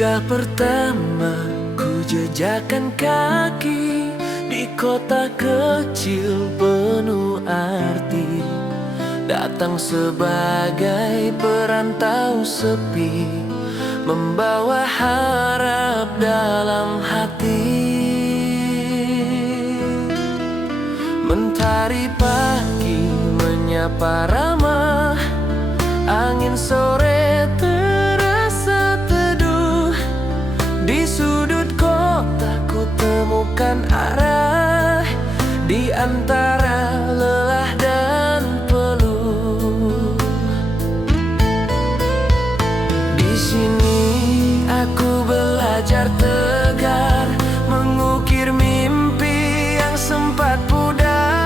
Langkah pertama ku jejakkan kaki di kota kecil penuh arti. Datang sebagai perantau sepi, membawa harap dalam hati. Mentari pagi menyapa ramah, angin sore terasa teduh. Di sudut kota ku temukan arah, di antara lelah dan peluh. Di sini aku belajar tegar, mengukir mimpi yang sempat pudar.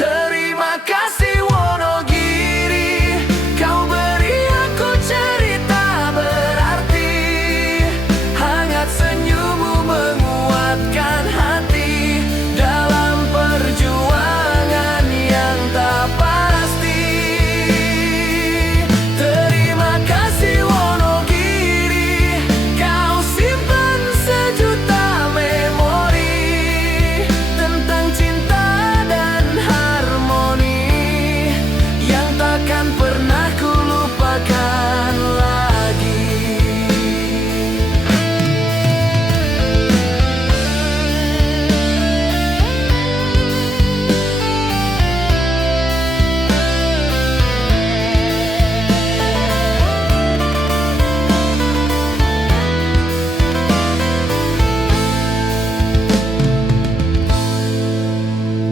Terima kasih Wonogiri, kau beri aku cerita berarti. Hangat senyummu menguatkan hati dalam perjuangan yang tak pasti. Terima kasih Wonogiri, kau simpan sejuta memori tentang cinta dan harmoni yang takkan pernah ku lupakan lagi.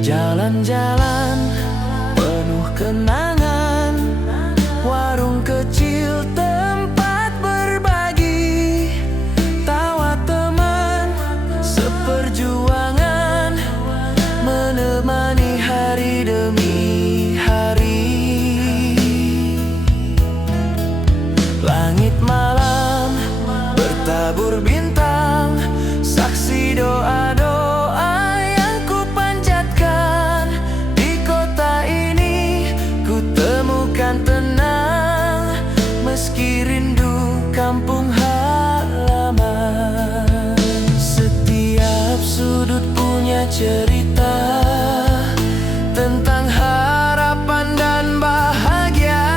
Jalan-jalan penuh kenangan, warung kecil tempat berbagi, tawa teman seperjuangan, menemani hari demi hari. Langit malam bertabur bintang, saksi doa-doa yang ku panjatkan. Di kota ini ku temukan tenang, meski rindu kampung halaman. Setiap sudut punya cerita tentang harapan dan bahagia.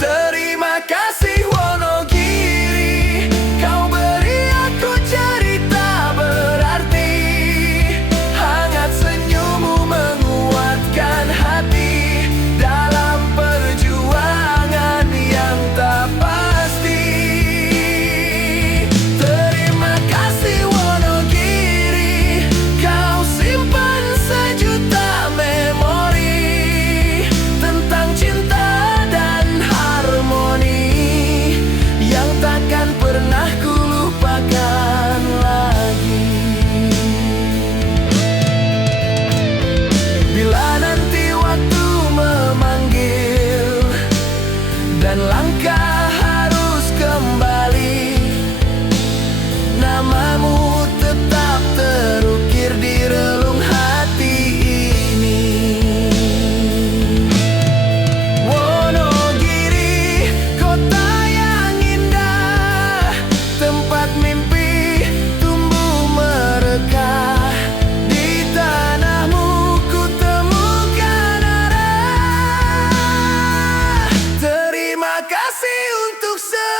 Terima kasih Wonogiri, kau beri aku cerita berarti. Hangat senyummu menguatkan hati dalam perjuangan yang tak pasti. Terima kasih Wonogiri, kau simpan sejuta memori tentang cinta dan harmoni yang takkan pernah ku lupakan lagi. Bila nanti waktu memanggil dan langkah harus kembali, namamu tetap terukir di relung hati ini. Wonogiri, kota yang indah, tempat mimpi tumbuh merekah. Di tanahmu ku temukan arah. Terima kasih untuk segalanya.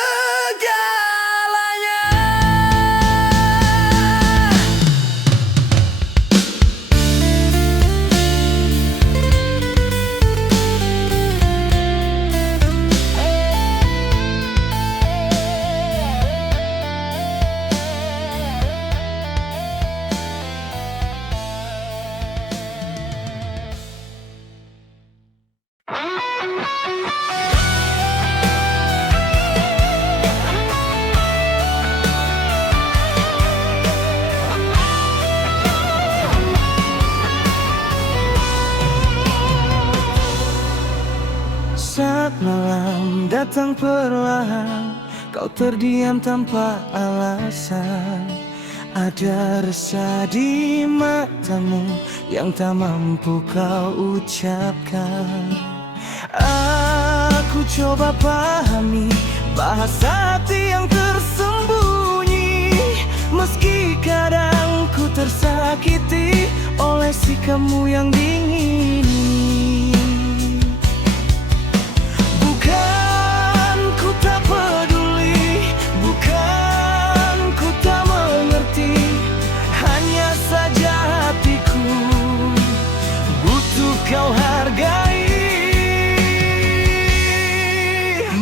Saat malam datang perlahan, kau terdiam tanpa alasan. Ada rasa di matamu yang tak mampu kau ucapkan. Aku coba pahami bahasa hati yang tersembunyi, meski kadang ku tersakiti oleh sikapmu yang dingin. Bukan ku tak peduli, bukan ku tak mengerti, hanya saja hatiku butuh kau hargai.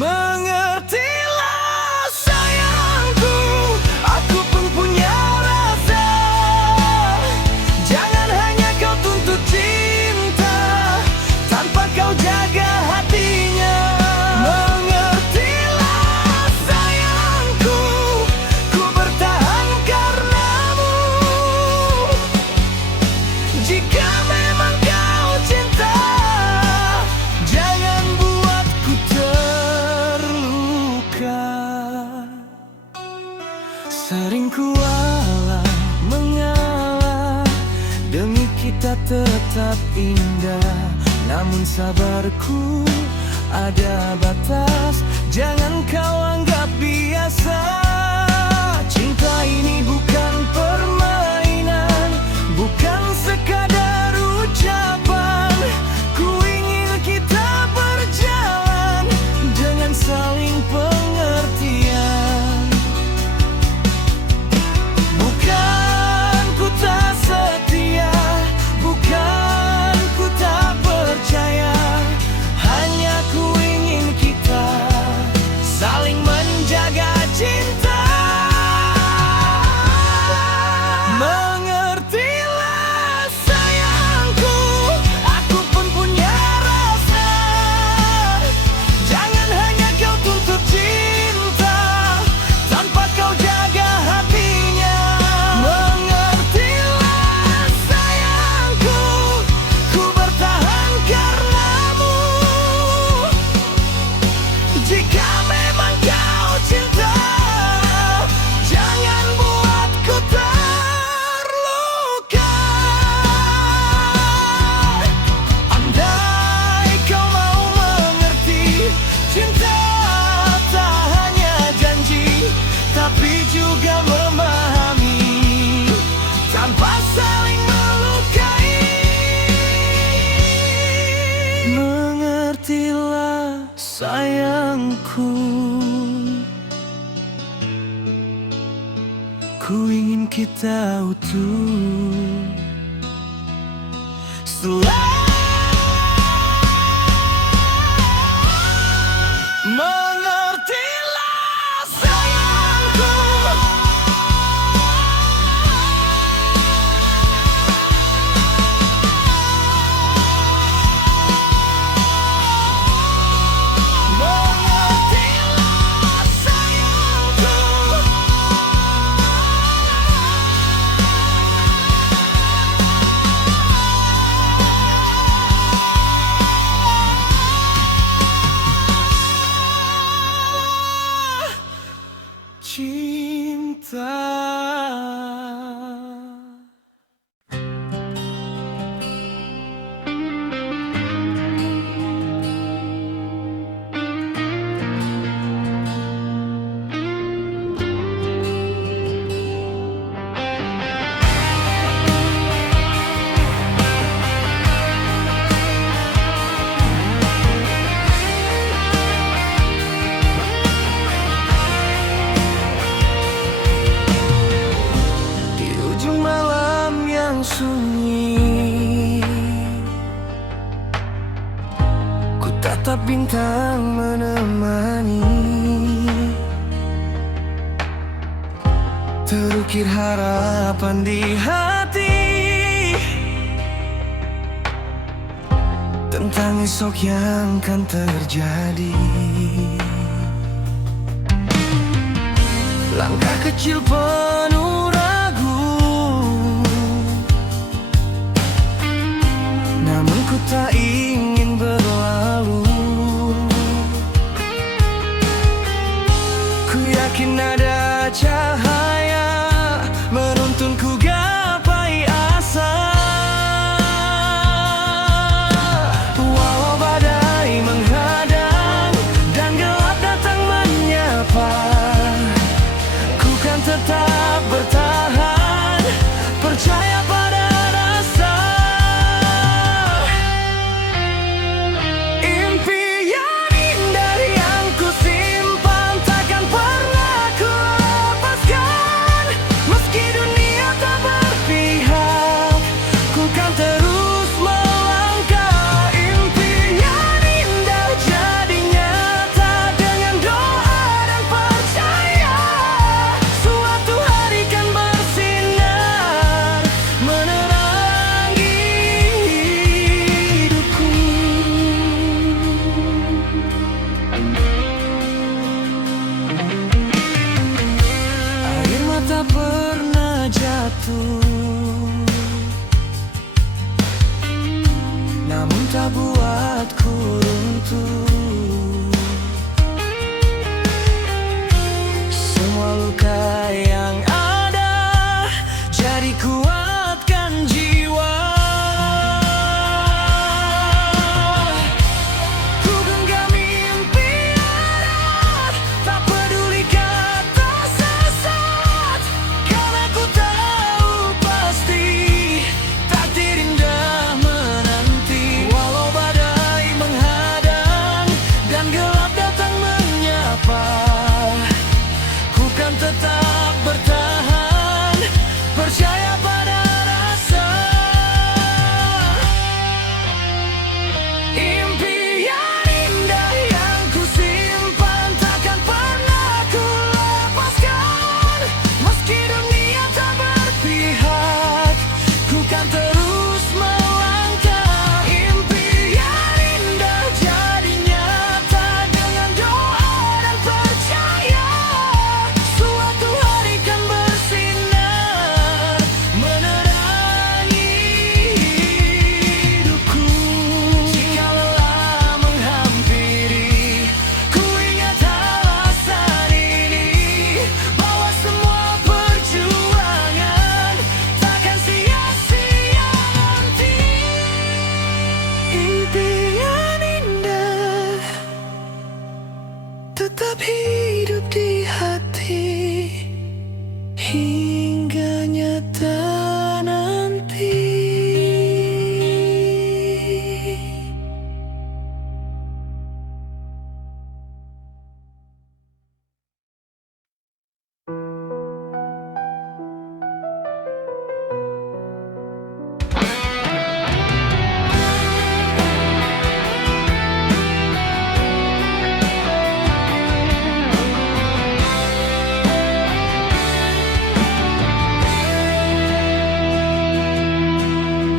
Mengertilah sayangku, aku pun punya rasa. Jangan hanya kau tuntut cinta tanpa kau jaga hatinya. Mengertilah sayangku, ku bertahan karenamu. Jika memang kau cinta, jangan buatku terluka. Sering ku alah mengalah demi kita tetap indah, namun sabarku ada batas. Jangan kau anggap biasa. Cinta ini bukan permainan, bukan sekadar ucapan. Ku ingin kita berjalan dengan saling pengertian. Bukan ku tak setia, bukan ku tak percaya, hanya ku ingin kita saling menjaga cinta. Mengertilah sayangku, aku pun punya rasa. Jangan hanya kau tuntut cinta tanpa kau jaga hatinya. Mengertilah sayangku, ku bertahan karenamu. Jika memang kau cinta, jangan buatku terluka. Andai kau mau mengerti, cinta tak hanya janji, tapi juga memahami tanpa saling melukai. Mengertilah sayangku, ku ingin kita utuh mengertilah sayangku. Mengertilah sayangku. Cinta. Di ujung malam yang sunyi, ku tatap bintang menemani. Terukir harapan di hati tentang esok yang kan terjadi. Langkah kecil penuh ragu, namun ku tak ingin berlalu. Ku yakin ada cahaya menunjukkan waktu, namun tak buatku runtuh. Semua luka yang ada jadi kuatkan jiwa. Ku genggam impian, tak peduli kata sesat, karena ku tahu pasti takdir indah menanti. Walau badai menghadang dan gelap datang menyapa, ku kan tetap bertahan, percaya pada rasa. Impian indah yang ku simpan takkan pernah ku lepaskan. Meski dunia tak berpihak, ku kan terus melangkah. Impian indah jadi nyata dengan doa dan percaya. Suatu hari kan bersinar menerangi hidupku. Jika lelah menghampiri, ku ingat alasan ini, bahwa semua perjuangan takkan sia-sia nanti. Impian indah tetap hidup di hati hingga nyata nanti.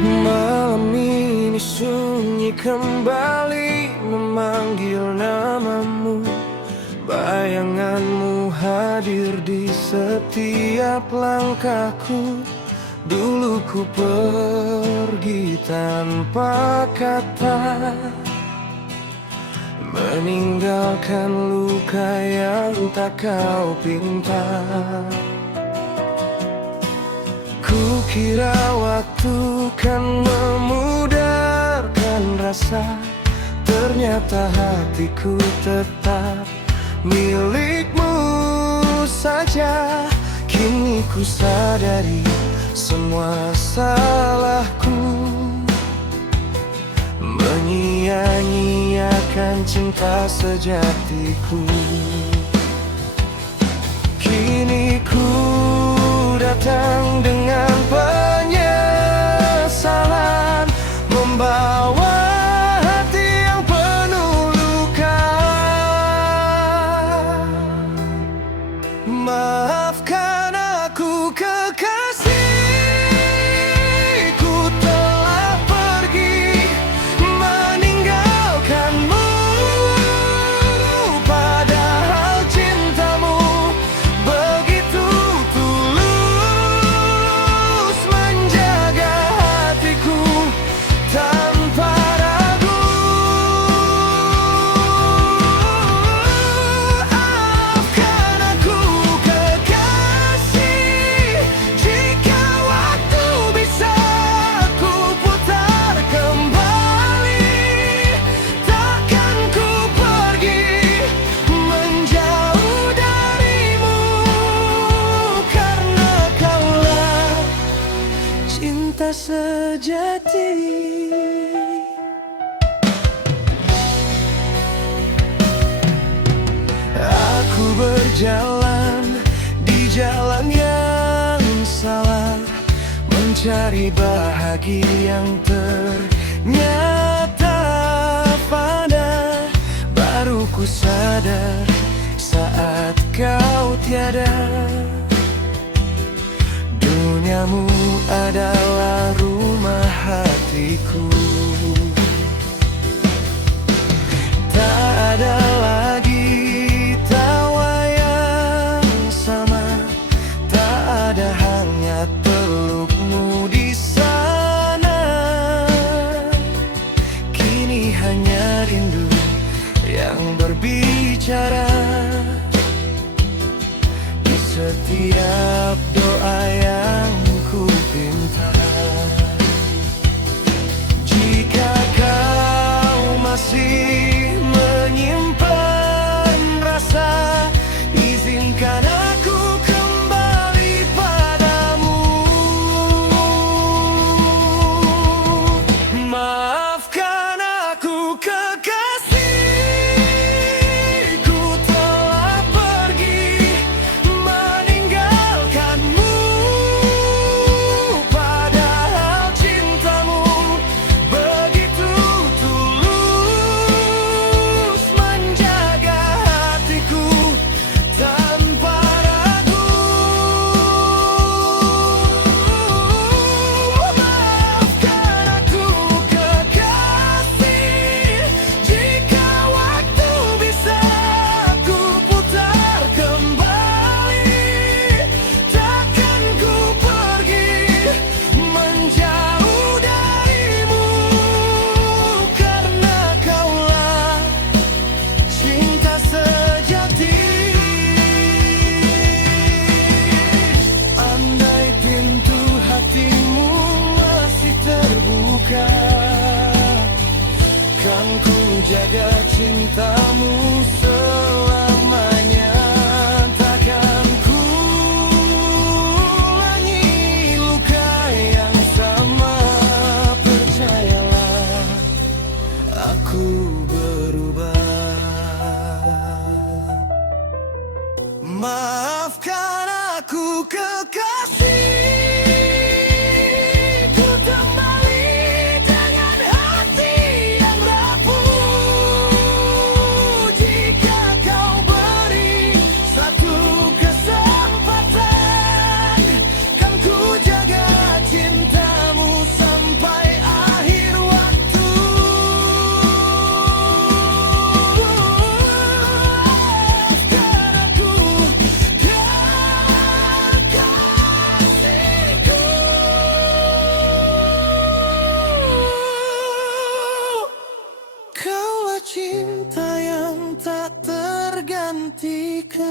Malam ini sunyi kembali memanggil namamu. Bayanganmu hadir di setiap langkahku. Dulu ku pergi tanpa kata, meninggalkan luka yang tak kau pinta. Kukira waktu kan memudarkan rasa, ternyata hatiku tetap milikmu saja. Kini ku sadari semua salahku, menyia-nyiakan cinta sejatiku. Kini ku datang dengan penyesalan, membawa hati yang penuh luka. Maafkan aku kekasih, ku telah pergi meninggalkanmu, padahal cintamu begitu tulus menjaga hatiku tanpa ragu. Maafkan aku kekasih, jika waktu bisa ku putar kembali, takkan ku pergi menjauh darimu, karena kaulah cinta sejati. Aku berjalan di jalan yang salah, mencari bahagia yang ternyata fana. Baru ku sadar saat kau tiada, duniamu adalah rumah hatiku. Tak ada lagi tawa yang sama, tak ada hanya pelukmu di sana. Kini hanya rindu yang berbicara di setiap doa yang ku pinta. Jika kau masih menyimpan rasa, izinkan aku kembali padamu. Maafkan aku kekasih, ku telah pergi meninggalkanmu. Padahal cintamu begitu tulus, menjaga hatiku tanpa ragu. Maafkan aku kekasih, jika waktu bisa ku putar kembali, takkan ku pergi menjauh darimu, karena kaulah cinta sejati. Andai pintu hatimu masih terbuka, kan ku jaga cintamu selamanya. Takkan ku ulangi luka yang sama, percayalah aku berubah. Maafkan aku kekasih, ku kembali dengan hati yang rapuh. Jika kau beri satu kesempatan, kan ku jaga cintamu sampai akhir waktu. Maafkan aku kekasihku, kaulah cinta yang tak tergantikan.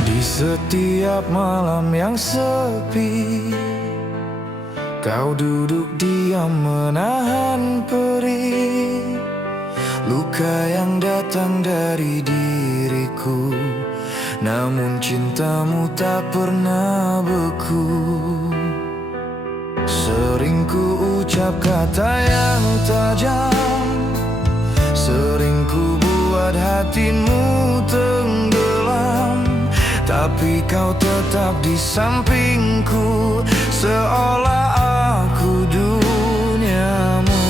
Di setiap malam yang sepi, kau duduk diam menahan perih luka yang datang dari diriku. Namun cintamu tak pernah beku. Sering ku ucap kata yang tajam, sering ku buat hatimu tenggelam, tapi kau tetap di sampingku, seolah aku duniamu.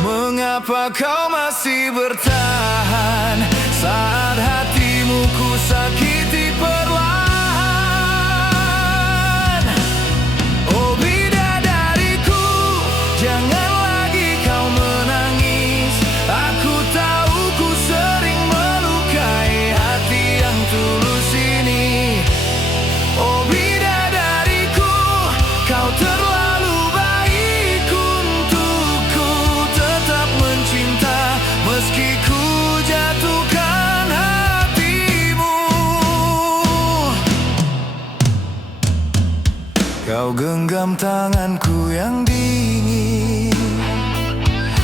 Mengapa kau masih bertahan saat hatimu ku sakiti perlahan? Oh bidadariku, jangan lagi kau menangis. Aku tahu ku sering melukai hati yang tulus ini. Oh bidadariku, kau terlalu baik untukku. Tetap mencinta meski ku jatuhkan hatimu. Kau genggam tanganku yang dingin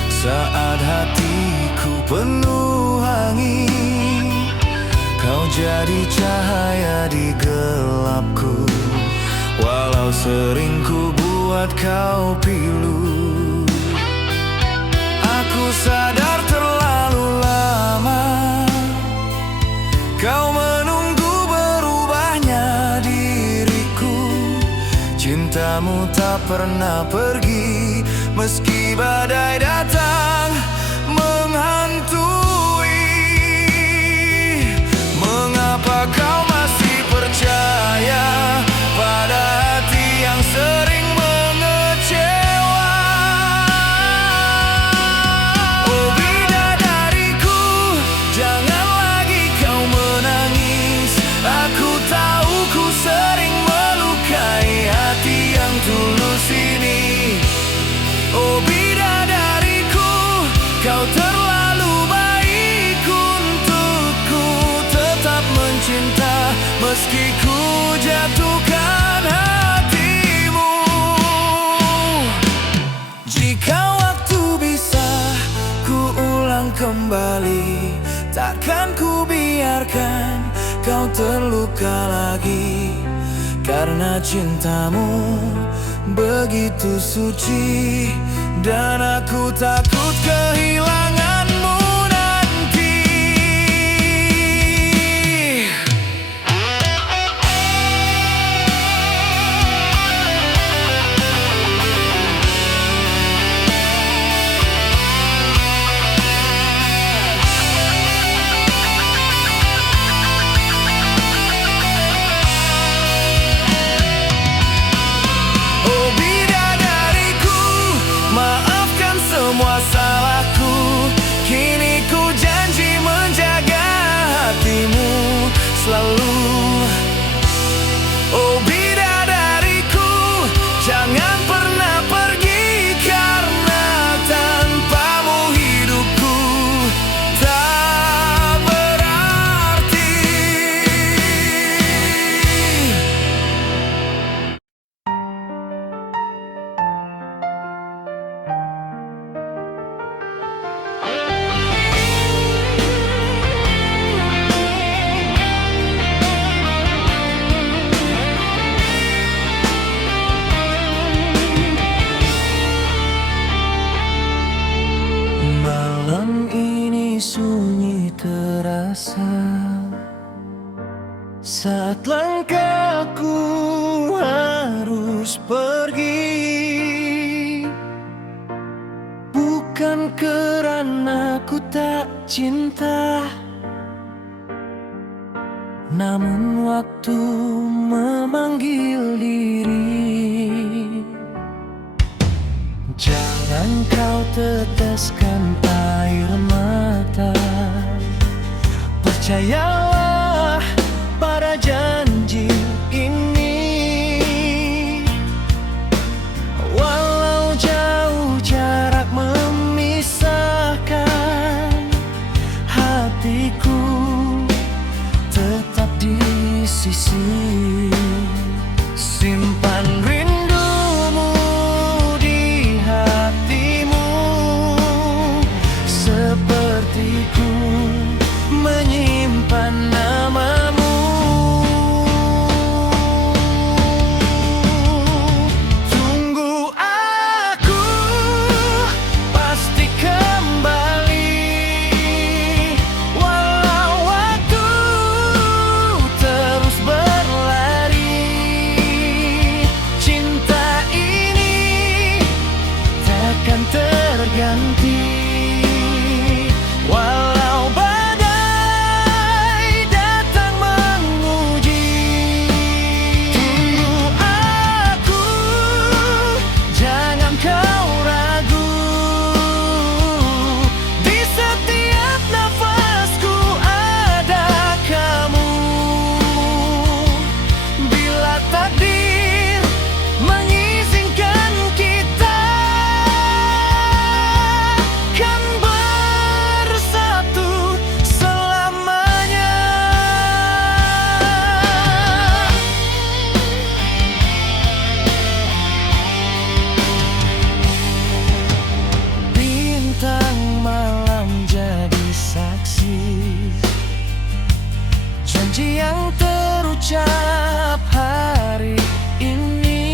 saat hatiku penuh angin. Kau jadi cahaya di gelapku, walau sering ku buat kau pilu. Aku sadar terlalu lama cintamu tak pernah pergi, meski badai datang menghantui. Mengapa kau masih percaya pada hati yang sering mengecewa? Oh bidadariku, jangan lagi kau menangis. Aku tahu ku sering melukai hati yang tulus ini. Oh bidadariku, kau terlalu baik untukku. Tetap mencinta meski ku jatuhkan hatimu. Jika waktu bisa ku ulang kembali, takkan ku biarkan kau terluka lagi. Karena cintamu begitu suci, dan aku takut kehilanganmu nanti. Oh bidadariku, maafkan semua salahku. Kini ku janji menjaga hatimu selalu. Oh bidadariku, jangan pernah pergi, karena tanpamu hidupku tak berarti. Malam ini sunyi terasa saat langkahku harus pergi. Bukan kerana ku tak cinta, namun waktu memanggil diri. Jangan kau teteskan air mata, percayalah pada janji ini. Walau jauh jarak memisahkan, hatiku tetap di sisi. Simpan rindumu di hatimu, sepertiku menyimpan namamu. Tunggu aku, pasti kembali. Walau waktu terus berlari, cinta ini takkan terganti. Walau badai datang menguji, tunggu aku, jangan kau ragu. Di setiap nafasku ada kamu. Bila takdir mengizinkan, kita kan bersatu selamanya. Bintang malam jadi saksi, janji yang terucap hari ini.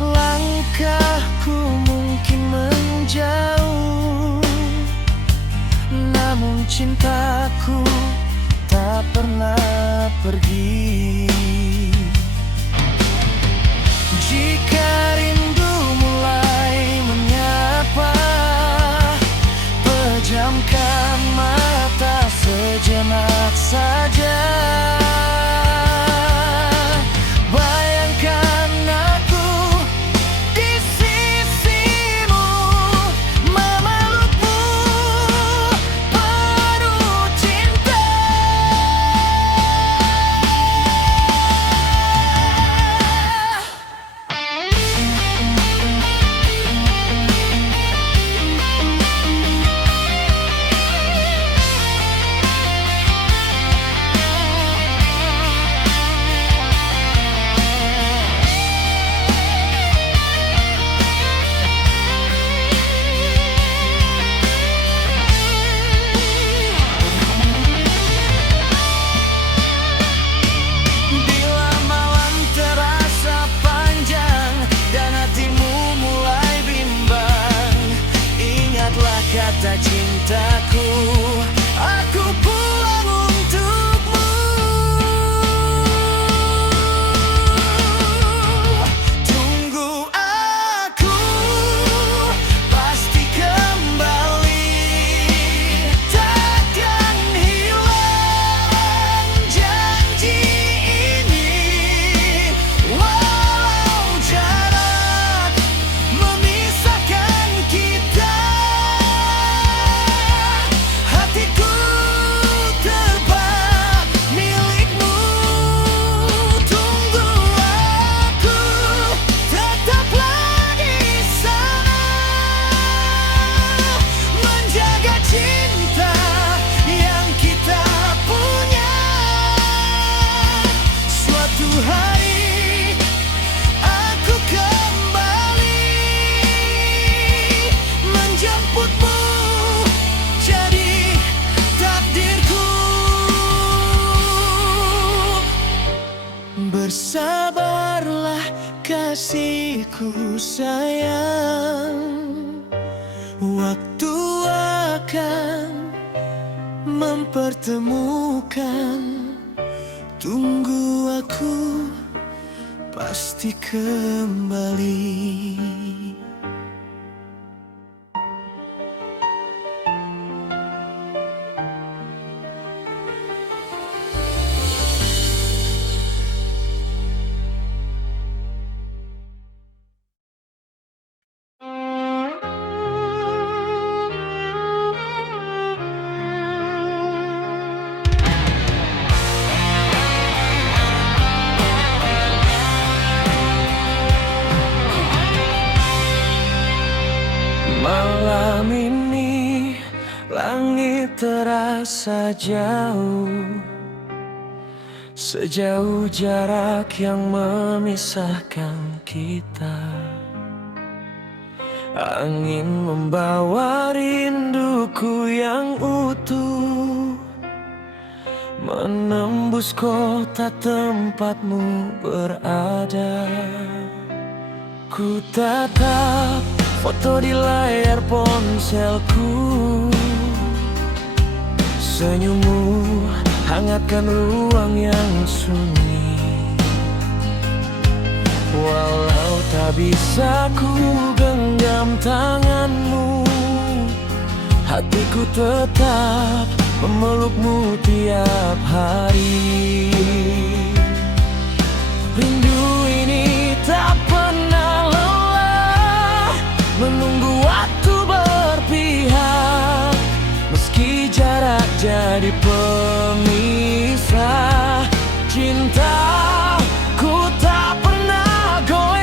Langkahku mungkin menjauh, namun cintaku tak pernah pergi. Jika rindu mulai menyapa, pejamkan mata sejenak saja. Bayangkan aku di sisimu, memelukmu penuh cinta. Bila malam terasa panjang dan hatimu mulai bimbang, ingatlah kata cintaku, aku pulang untukmu. Tunggu aku, pasti kembali. Takkan hilang janji ini, walau jarak memisahkan kita. Hatiku tetap milikmu. Tunggu aku, tetaplah di sana, menjaga cinta yang kita punya. Suatu hari aku kembali menjemputmu, jadi takdirku. Bersabarlah kasihku sayang, waktu akan mempertemukan. Tunggu aku, pasti kembali. Malam ini langit terasa jauh, sejauh jarak yang memisahkan kita. Angin membawa rinduku yang utuh, menembus kota tempatmu berada. Ku tatap foto di layar ponselku, senyummu hangatkan ruang yang sunyi. Walau tak bisa ku genggam tanganmu, hatiku tetap memelukmu tiap hari. Rindu ini tak pernah lelah, menunggu waktu berpihak. Meski jarak jadi pemisah, cintaku tak pernah goyah.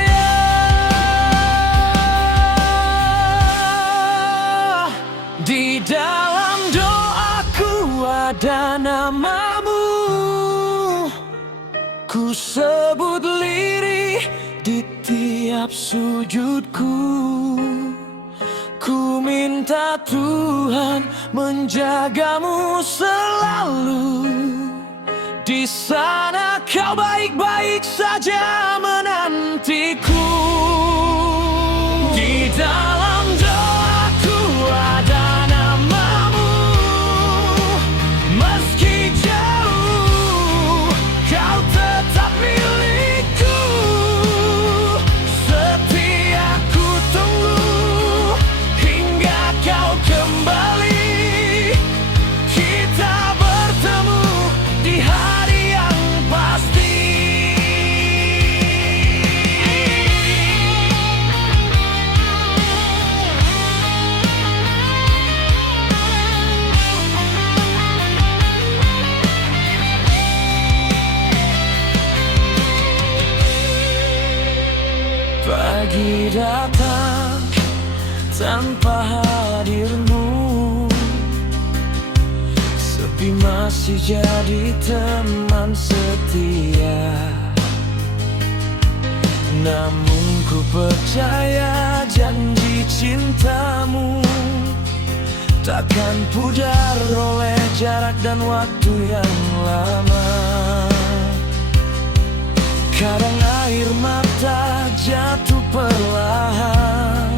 Di dalam doaku ada namamu, ku sebut lirih di tiap sujudku. Ku minta Tuhan menjagamu selalu. Di sana kau baik-baik saja menantiku. Di dalam doaku ada namamu, meski jauh kau tetap milikku. tanpa hadirmu. Sepi masih jadi teman setia, namun ku percaya janji cintamu takkan pudar oleh jarak dan waktu yang lama. Kadang air mata jatuh perlahan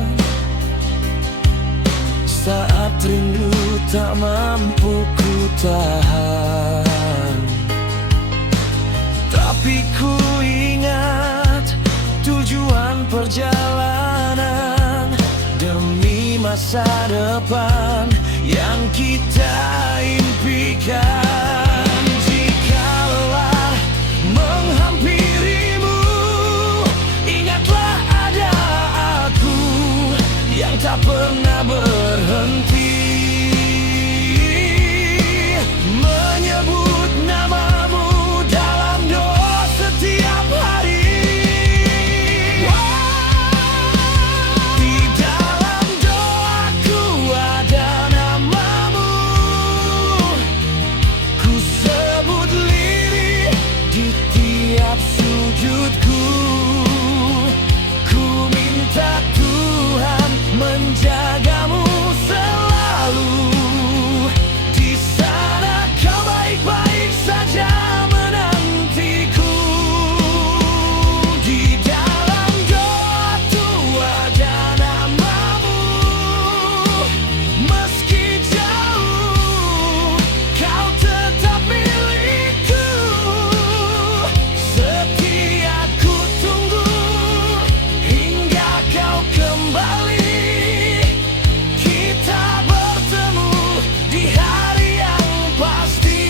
saat rindu tak mampu ku tahan. Tapi ku ingat tujuan perjalanan demi masa depan yang kita impikan. Jikalau menghampirimu, ingatlah ada aku yang tak pernah berhenti menyebut namamu dalam doa setiap hari. Di dalam doaku ada namamu, ku sebut lirih di tiap sujudku. Ku minta Tuhan menjagamu selalu. Di sana kau baik-baik saja menantiku. Di dalam doaku ada namamu, meski jauh kau tetap milikku. Setia ku tunggu hingga kau kembali. Kita bertemu di hari yang pasti.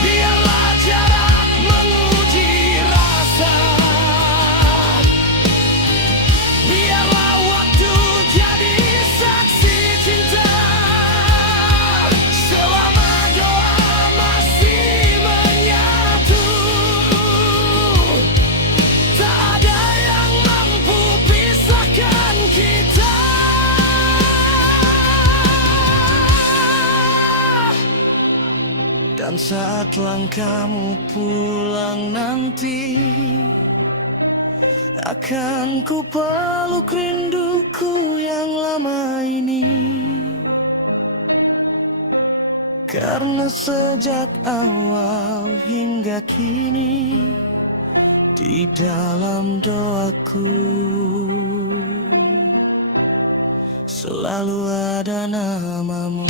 Biarlah jarak menguji rasa, biarlah waktu jadi saksi cinta. Selama doa masih menyatu, tak ada yang mampu pisahkan kita. Dan saat langkahmu pulang nanti, akan ku peluk rinduku yang lama ini. Karena sejak awal hingga kini, di dalam doaku selalu ada namamu.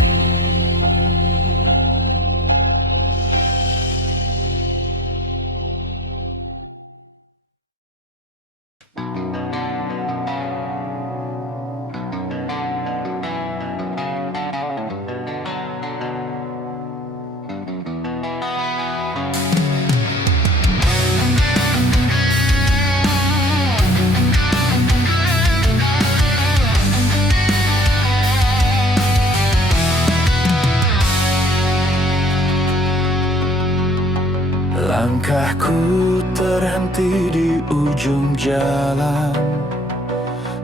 Langkahku terhenti di ujung jalan,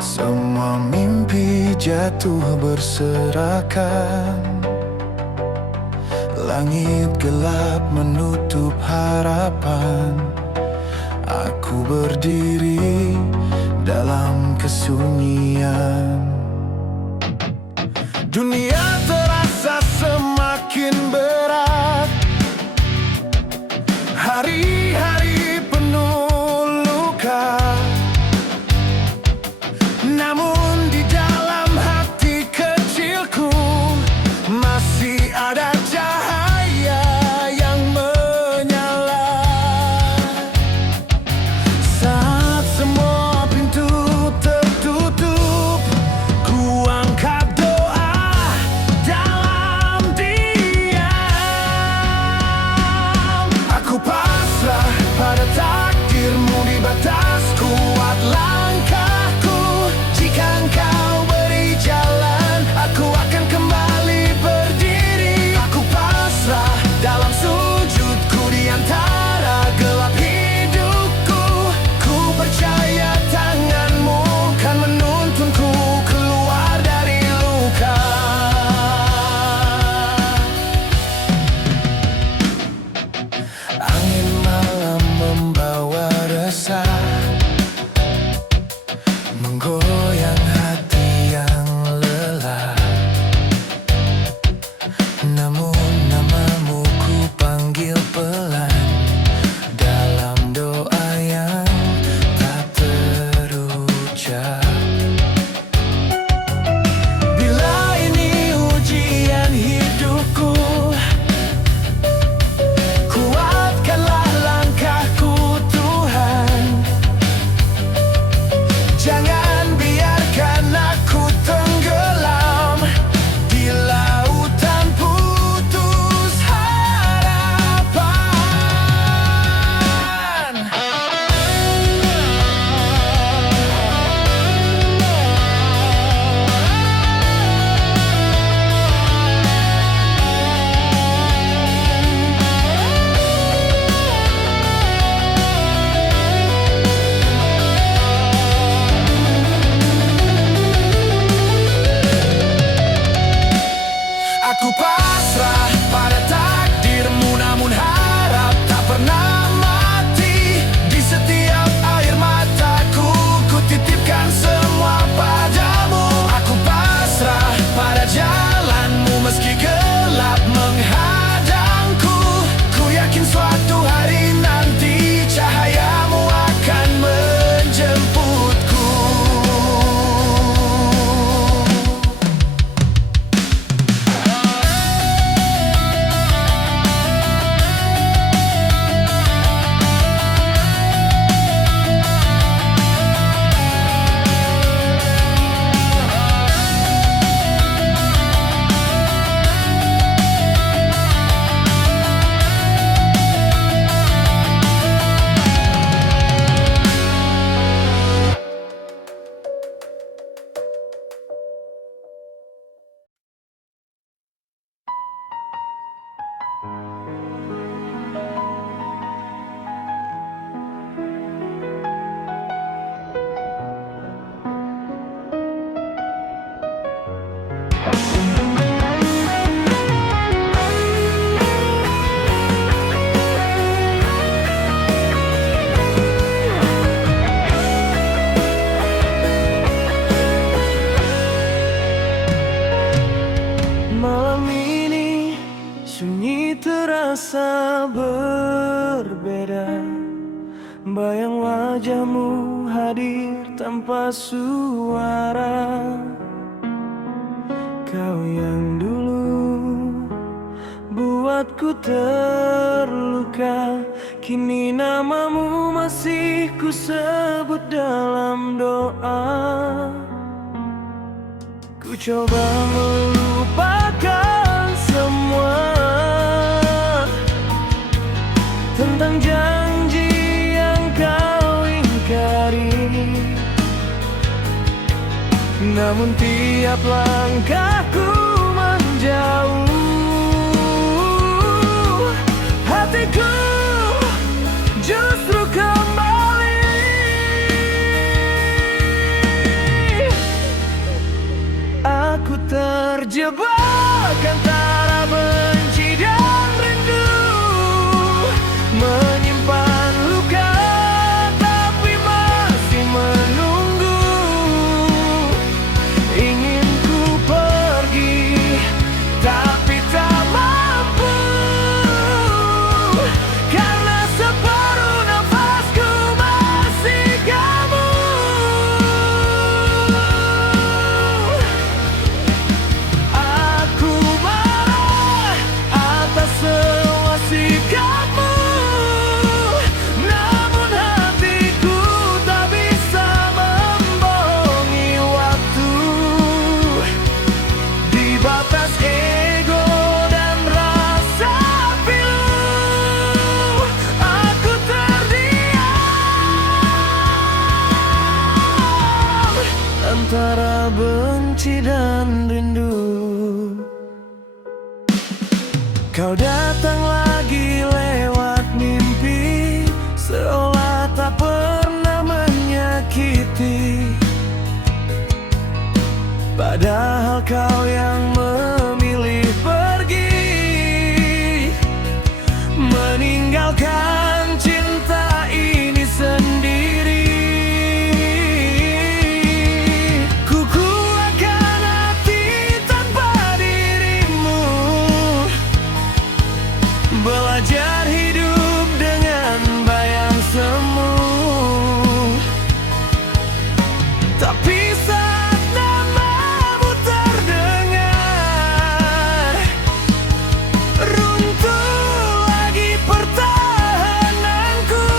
semua mimpi jatuh berserakan. Langit gelap menutup harapan. Aku berdiri dalam kesunyian. Dunia terasa semakin berat, hari-hari penuh luka. Namun di dalam hati kecilku masih ada cahaya yang menyala. Saat semua pintu tertutup, ku angkat doa terasa berbeda. Bayang wajahmu hadir tanpa suara. Kau yang dulu buatku terluka, kini namamu masih ku sebut dalam doa. Ku coba melupakan semua tentang janji yang kau ingkari, namun tiap langkahku menjauh, hatiku justru kembali. Aku terjebak antara benci dan rindu, menyimpan luka tapi masih menunggu. Ingin ku pergi tapi tak mampu, karena separuh nafasku masih kamu. Aku marah atas semua sikapmu, namun hatiku tak bisa membohongi waktu. Di batas ego dan rasa pilu, aku terdiam antara benci dan rindu. Kau datang lagi lewat mimpi, seolah tak pernah menyakiti, padahal kau yang memilih pergi, meninggalkan cinta ini sendiri. Ku kuatkan hati tanpa dirimu, belajar hidup dengan bayang semu. Tapi saat namamu terdengar, runtuh lagi pertahananku.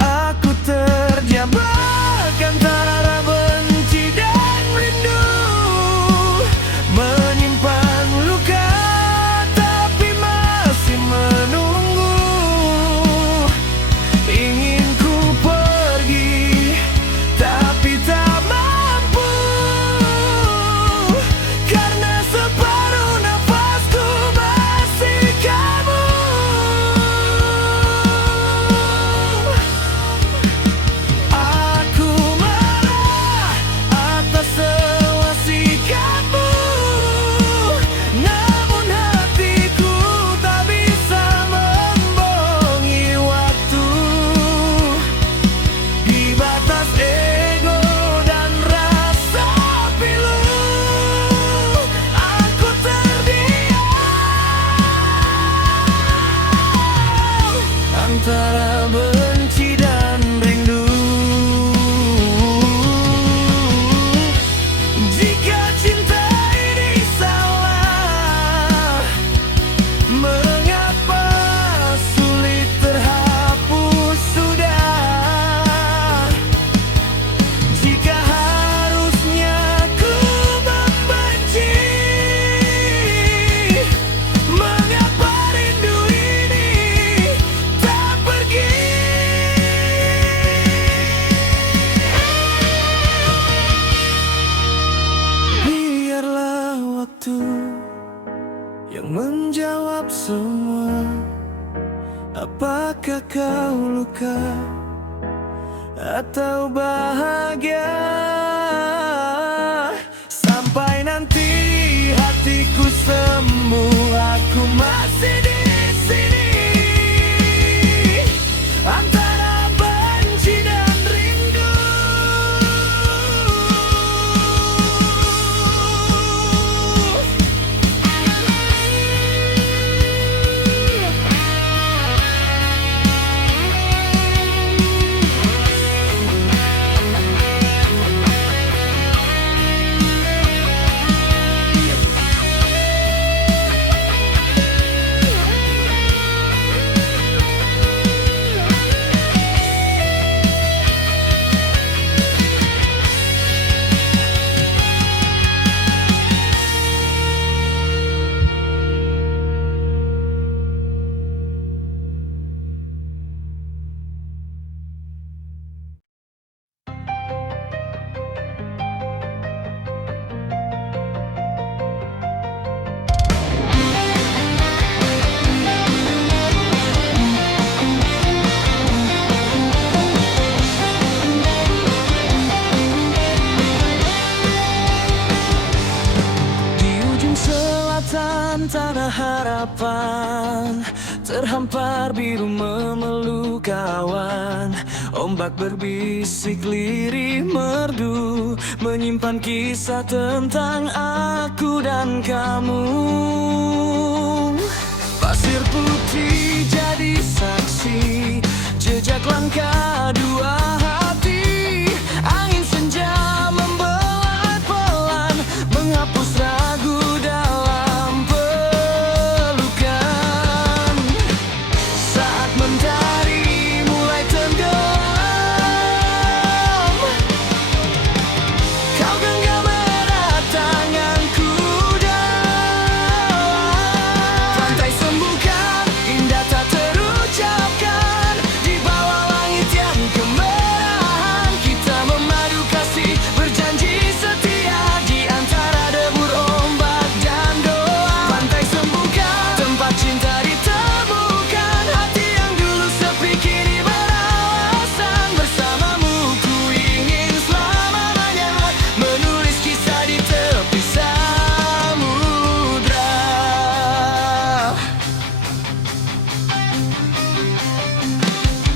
Aku terjebak antara benci dan rindu, menyimpan luka tapi masih menunggu. Ingin ku pergi tapi tak mampu, karena separuh nafasku masih kamu. Aku marah atas semua sikapmu, namun hatiku tak bisa membohongi waktu. Di batas ego dan rasa pilu, aku terdiam antara benci dan rindu. Jika cinta ini salah, mengapa sulit terhapus sudah? Jika harusnya ku membenci, mengapa rindu ini tak pergi? Biarlah waktu yang menjawab semua. Apakah kau luka atau bahagia? Sampai nanti hatiku sembuh, aku masih di sini antara benci dan rindu. tiada harapan, terhampar biru memeluk kawan. Ombak berbisik lirih merdu, menyimpan kisah tentang aku dan kamu. Pasir putih jadi saksi, jejak langkah dua hati. Angin senja membelai pelan, menghapus ragu dalam pelukan. Saat mentari mulai tenggelam, kau genggam erat tanganku dalam. Pantai sembuhkan, indah tak terucapkan. Di bawah langit yang kemerahan, kita memadu kasih, berjanji setia. Di antara debur ombak dan doa. Pantai sembuhkan, tempat cinta ditemukan. Hati yang dulu sepi kini beralasan. Bersamamu ku ingin selamanya menulis kisah di tepi samudra.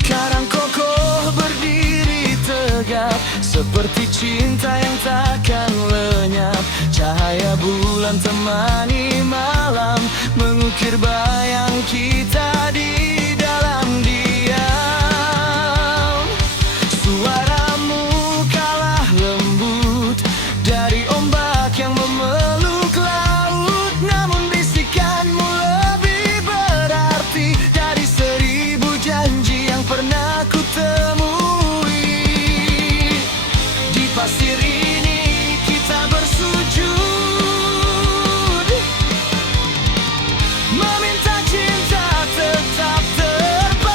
Karang kokoh berdiri tegap, seperti cinta yang takkan lenyap. Cahaya bulan temani malam, mengukir bayang kita di dalam diam. Suaramu kalah lembut dari ombak yang memeluk laut, namun bisikanmu lebih berarti dari 1000 janji yang pernah ku temui. Di pasir ini kita bersujud, meminta cinta tetap terpaut.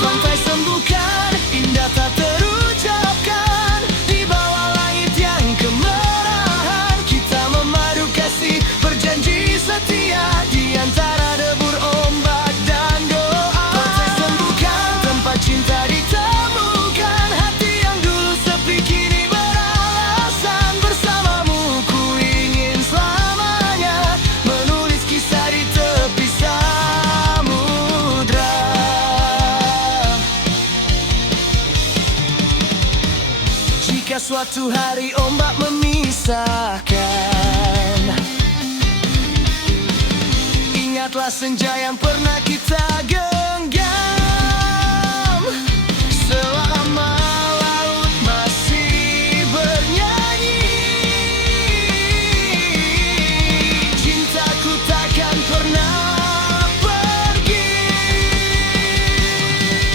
Pantai sembuhkan, indah tak terucapkan. Di bawah langit yang kemerahan, kita memadu kasih, berjanji setia. Di antara debur ombak dan doa. Pantai sembuhkan, tempat cinta ditemukan. Hati yang dulu sepi kini beralasan. Bersamamu ku ingin selamanya menulis kisah di tepi samudra. Jika suatu hari ombak memisahkan, ingatlah senja yang pernah kita genggam. Selama laut masih bernyanyi, cintaku takkan pernah pergi.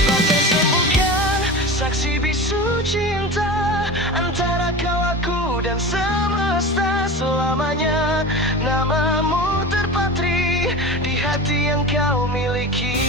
Pantai sembuhkan, saksi bisu cinta antara kau, aku, dan semesta. Selamanya namamu terpatri di hati yang kau miliki.